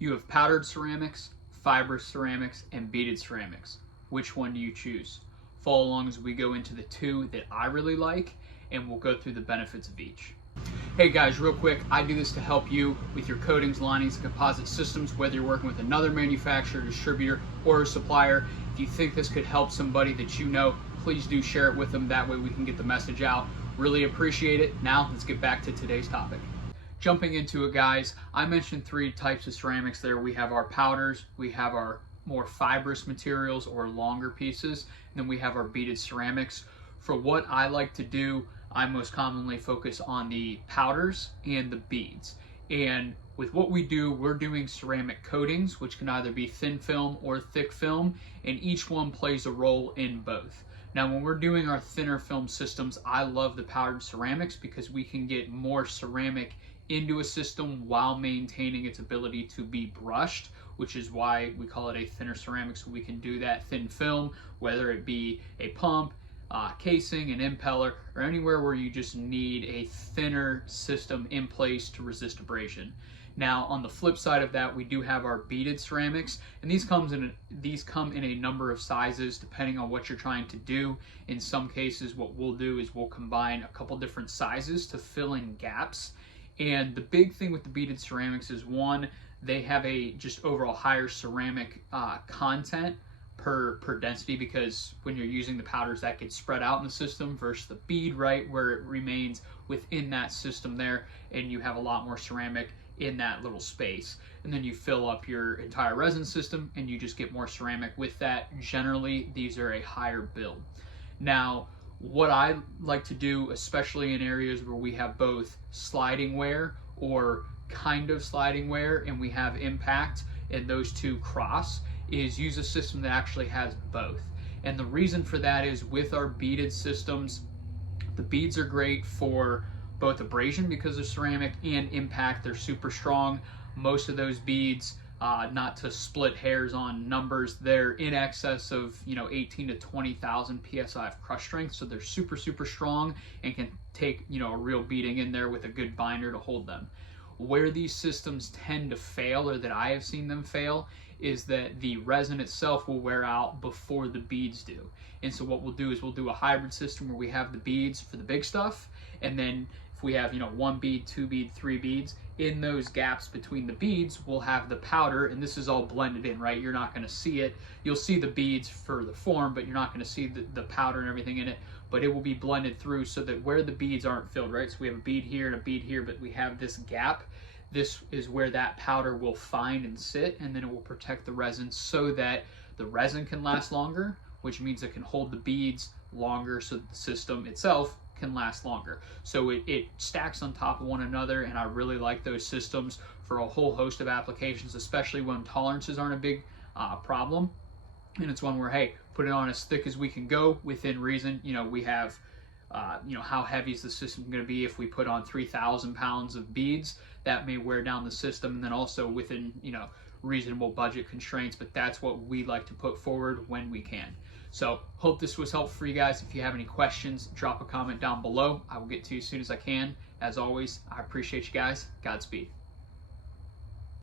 You have powdered ceramics, fibrous ceramics, and beaded ceramics. Which one do you choose? Follow along as we go into the two that I really like, and we'll go through the benefits of each. Hey guys, real quick, I do this to help you with your coatings, linings, and composite systems, whether you're working with another manufacturer, distributor, or a supplier. If you think this could help somebody that you know, please do share it with them. That way we can get the message out. Really appreciate it. Now let's get back to today's topic. Jumping into it, guys, I mentioned three types of ceramics there. We have our powders, we have our more fibrous materials or longer pieces, and then we have our beaded ceramics. For what I like to do, I most commonly focus on the powders and the beads. And with what we do, we're doing ceramic coatings, which can either be thin film or thick film, and each one plays a role in both. Now, when we're doing our thinner film systems, I love the powdered ceramics because we can get more ceramic into a system while maintaining its ability to be brushed, which is why we call it a thinner ceramic, so we can do that thin film, whether it be a pump, casing, an impeller, or anywhere where you just need a thinner system in place to resist abrasion. Now, on the flip side of that, we do have our beaded ceramics, and these come in a number of sizes depending on what you're trying to do. In some cases, what we'll do is we'll combine a couple different sizes to fill in gaps. And the big thing with the beaded ceramics is, one, they have a just overall higher ceramic content per density, because when you're using the powders, that gets spread out in the system versus the bead, right, where it remains within that system there, and you have a lot more ceramic in that little space. And then you fill up your entire resin system and you just get more ceramic with that. Generally, these are a higher build. Now, what I like to do, especially in areas where we have both sliding wear or kind of sliding wear and we have impact and those two cross, is use a system that actually has both. And the reason for that is, with our beaded systems, the beads are great for both abrasion because they're ceramic, and impact. They're super strong. Most of those beads, not to split hairs on numbers, they're in excess of 18 to 20,000 psi of crush strength, so they're super strong and can take a real beating in there with a good binder to hold them. Where these systems tend to fail, or that I have seen them fail, is that the resin itself will wear out before the beads do. And so what we'll do is we'll do a hybrid system where we have the beads for the big stuff, and then if we have one bead, two bead, three beads, in those gaps between the beads we'll have the powder, and this is all blended in, right? You're not going to see it. You'll see the beads for the form, but you're not going to see the powder and everything in it, but it will be blended through so that where the beads aren't filled, right? So we have a bead here and a bead here, but we have this gap. This is where that powder will find and sit, and then it will protect the resin so that the resin can last longer, which means it can hold the beads longer, so the system itself can last longer. So it stacks on top of one another, and I really like those systems for a whole host of applications, especially when tolerances aren't a big problem. And it's one where, hey, put it on as thick as we can go within reason. We have how heavy is the system going to be? If we put on 3,000 pounds of beads, that may wear down the system, and then also within reasonable budget constraints, but that's what we like to put forward when we can. So hope this was helpful for you guys. If you have any questions, drop a comment down below. I will get to you as soon as I can. As always, I appreciate you guys. Godspeed.